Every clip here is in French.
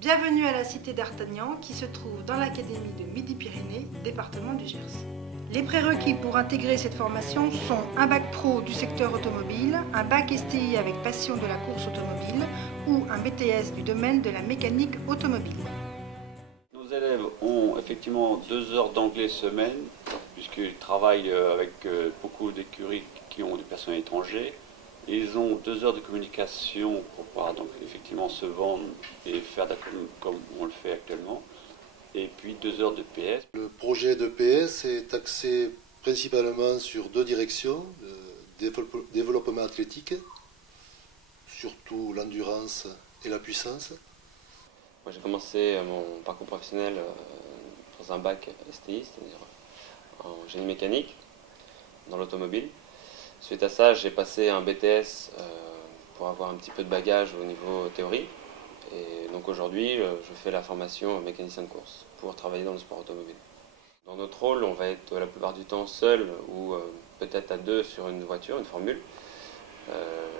Bienvenue à la cité d'Artagnan qui se trouve dans l'académie de Midi-Pyrénées, département du Gers. Les prérequis pour intégrer cette formation sont un bac pro du secteur automobile, un bac STI avec passion de la course automobile ou un BTS du domaine de la mécanique automobile. Nos élèves ont effectivement 2 heures d'anglais semaine, puisqu'ils travaillent avec beaucoup d'écuries qui ont du personnel étranger. Ils ont 2 heures de communication pour pouvoir donc effectivement se vendre et faire comme on le fait actuellement. Et puis 2 heures de PS. Le projet de PS est axé principalement sur 2 directions, le développement athlétique, surtout l'endurance et la puissance. Moi, j'ai commencé mon parcours professionnel dans un bac STI, c'est-à-dire en génie mécanique, dans l'automobile. Suite à ça, j'ai passé un BTS pour avoir un petit peu de bagage au niveau théorie. Et donc aujourd'hui, je fais la formation mécanicien de course pour travailler dans le sport automobile. Dans notre rôle, on va être la plupart du temps seul ou peut-être à 2 sur une voiture, une formule.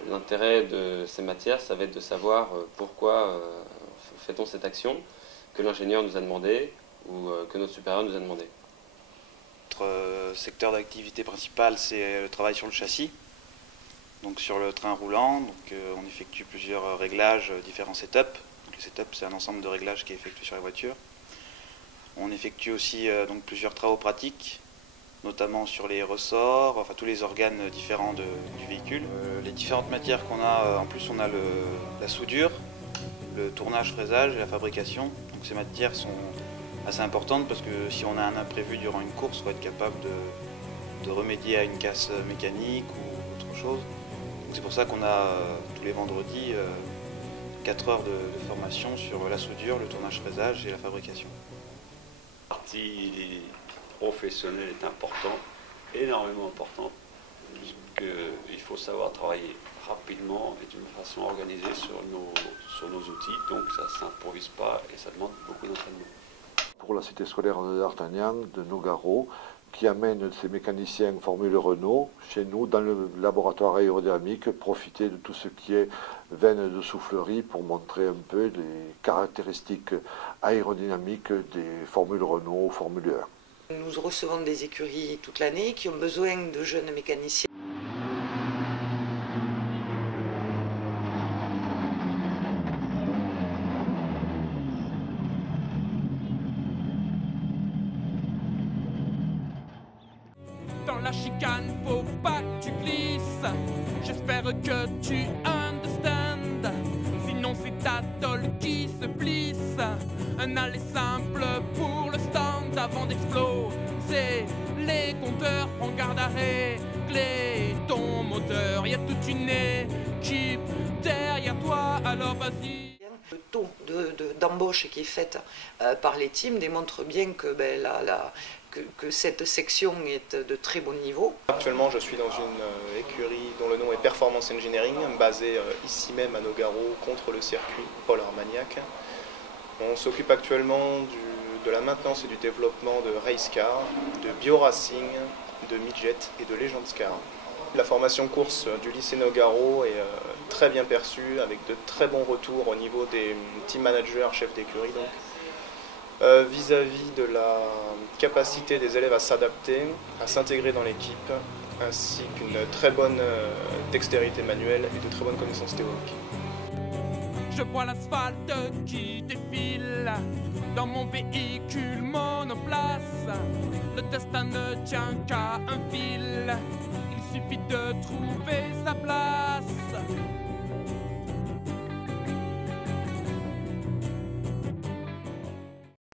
L'intérêt de ces matières, ça va être de savoir pourquoi fait-on cette action que l'ingénieur nous a demandé ou que notre supérieur nous a demandé. Notre secteur d'activité principal, c'est le travail sur le châssis, donc sur le train roulant. Donc, on effectue plusieurs réglages, différents setups. Donc, le setup, c'est un ensemble de réglages qui est effectué sur les voitures. On effectue aussi donc, plusieurs travaux pratiques, notamment sur les ressorts, enfin tous les organes différents du véhicule. Les différentes matières qu'on a, en plus on a la soudure, le tournage, fraisage et la fabrication. Donc ces matières sont assez importantes parce que si on a un imprévu durant une course, il faut être capable de remédier à une casse mécanique ou autre chose. C'est pour ça qu'on a tous les vendredis 4 heures de formation sur la soudure, le tournage, fraisage et la fabrication. La partie professionnelle est importante, énormément importante, puisqu'il faut savoir travailler rapidement et d'une façon organisée sur nos outils, donc ça ne s'improvise pas et ça demande beaucoup d'entraînement. Pour la cité scolaire d'Artagnan, de Nogaro, qui amène ses mécaniciens Formule Renault chez nous dans le laboratoire aérodynamique, profiter de tout ce qui est veine de soufflerie pour montrer un peu les caractéristiques aérodynamiques des Formules Renault ou Formule 1. Nous recevons des écuries toute l'année qui ont besoin de jeunes mécaniciens. Dans la chicane, faut pas que tu glisses. J'espère que tu understand. Sinon c'est ta tôle qui se plisse. Un aller simple pour le stand avant d'exploser. Les compteurs, prends garde à régler ton moteur. Y a toute une équipe derrière toi, alors vas-y. Le taux d'embauche qui est fait par les teams démontre bien que, que cette section est de très bon niveau. Actuellement, je suis dans une écurie dont le nom est Performance Engineering, basée ici même à Nogaro contre le circuit Paul Armagnac. On s'occupe actuellement de la maintenance et du développement de race car, de bioracing, de midget et de legends car. La formation course du lycée Nogaro est très bien perçue, avec de très bons retours au niveau des team managers, chefs d'écurie. Vis-à-vis de la capacité des élèves à s'adapter, à s'intégrer dans l'équipe, ainsi qu'une très bonne dextérité manuelle et de très bonnes connaissances théoriques. Je vois l'asphalte qui défile dans mon véhicule monoplace. Le destin ne tient qu'à un fil, il suffit de trouver sa place.